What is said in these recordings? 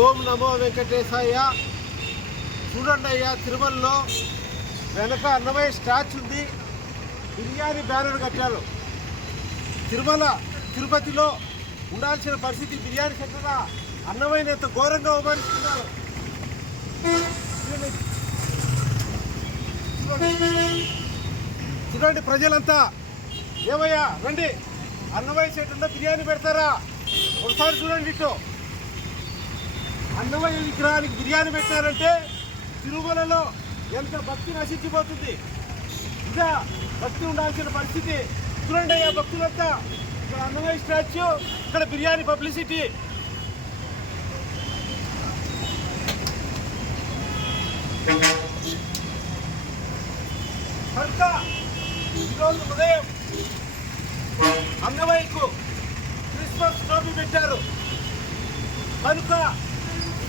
ఓం నమో వెంకటేశాయ. చూడండి అయ్యా తిరుమలలో వెనక అన్నమయ్య స్టాచ్ ఉంది. బిర్యానీ బ్యానర్ కట్టారు. తిరుమల తిరుపతిలో ఉండాల్సిన పరిస్థితి బిర్యానీ సెంటర్ అన్నమైన ఎంత ఘోరంగా అవమానిస్తున్నారు. చూడండి. చూడండి ప్రజలంతా. ఏమయ్యా రండి. అన్నమయ్య సెంటర్లో బిర్యానీ పెడతారా? ఒకసారి చూడండి ఇటు. అన్నమయ్య విగ్రహానికి బిర్యానీ పెట్టారంటే తిరుమలలో ఎంత భక్తి నశించిపోతుంది. ఇదా భక్తి ఉండాల్సిన పరిస్థితి. చూడండి అయ్యా భక్తులంతా. ఇక్కడ అన్నమయ్య స్టాచ్యూ ఇక్కడ బిర్యానీ పబ్లిసిటీ. కనుక ఈరోజు ఉదయం అన్నమయ్యకు క్రిస్మస్ ట్రోఫీ పెట్టారు. కనుక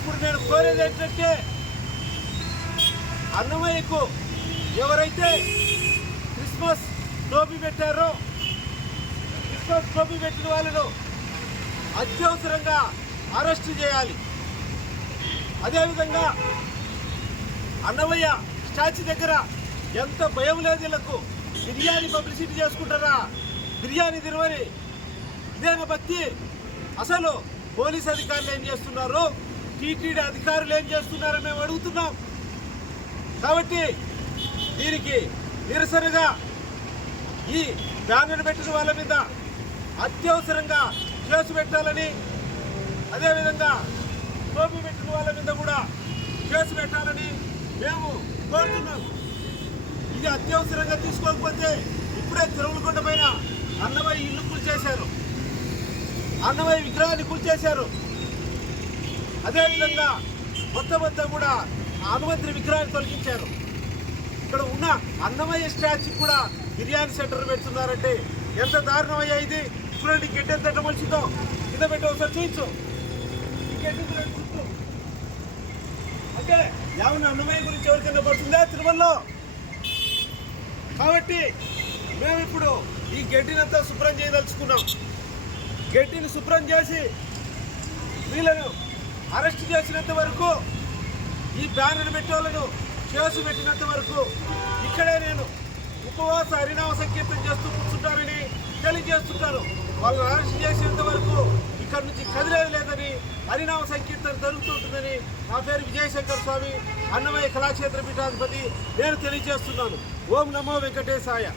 ఇప్పుడు నేను కోరేది ఏంటంటే అన్నమయ్యకు ఎవరైతే క్రిస్మస్ టోపీ పెట్టారో క్రిస్మస్ టోపీ పెట్టిన వాళ్ళను అత్యవసరంగా అరెస్ట్ చేయాలి. అదేవిధంగా అన్నమయ్య స్టాచ్యూ దగ్గర ఎంత భయం లేదు వీళ్ళకు. బిర్యానీ పబ్లిసిటీ చేసుకుంటారా? బిర్యానీ తిరువని ఇదేనా భక్తి? అసలు పోలీస్ అధికారులు ఏం చేస్తున్నారు? టీటీడీ అధికారులు ఏం చేస్తున్నారని మేము అడుగుతున్నాం. కాబట్టి దీనికి నిరసనగా ఈ బ్యానర్ పెట్టిన వాళ్ళ మీద అత్యవసరంగా కేసు పెట్టాలని అదేవిధంగా టోపీ పెట్టిన వాళ్ళ మీద కూడా కేసు పెట్టాలని మేము కోరుతున్నాం. ఇది అత్యవసరంగా తీసుకోకపోతే ఇప్పుడే తిరుమలకొండ పైన అన్నమయ్య ఇల్లు కూల్చేశారు అన్నమయ్య విగ్రహాన్ని కూల్చేశారు అదేవిధంగా మొత్తం అంతా కూడా హనుమంతుని విగ్రహాన్ని తొలగించారు. ఇక్కడ ఉన్న అన్నమయ్య స్టాచ్యూ కూడా బిర్యానీ సెంటర్ పెడుతున్నారంటే ఎంత దారుణమయ్యా ఇది? చూడండి గడ్డి ఎంత మనిషితో కింద పెట్టి చూపించు ఈ గడ్డి అంటే ఏమన్నా అన్నమయ్య గురించి ఎవరికైనా పడుతుందా తిరుమలలో? కాబట్టి మేము ఇప్పుడు ఈ గడ్డినంతా శుభ్రం చేయదలుచుకున్నాం. గడ్డిని శుభ్రం చేసి వీళ్ళను అరెస్ట్ చేసినంత వరకు ఈ బ్యానర్ పెట్టేవాళ్ళను కేసు పెట్టినంత వరకు ఇక్కడే నేను ఉపవాస హరినామ సంకీర్తం చేస్తూ కూర్చుంటారని తెలియజేస్తుంటాను. వాళ్ళని అరెస్ట్ చేసినంత వరకు ఇక్కడ నుంచి కదిలేదు లేదని హరినామ సంకీర్తన జరుగుతుంటుందని నా పేరు విజయశంకర్ స్వామి అన్నమయ్య కళాక్షేత్ర పీఠాధిపతి నేను తెలియజేస్తున్నాను. ఓం నమో వెంకటేశాయ.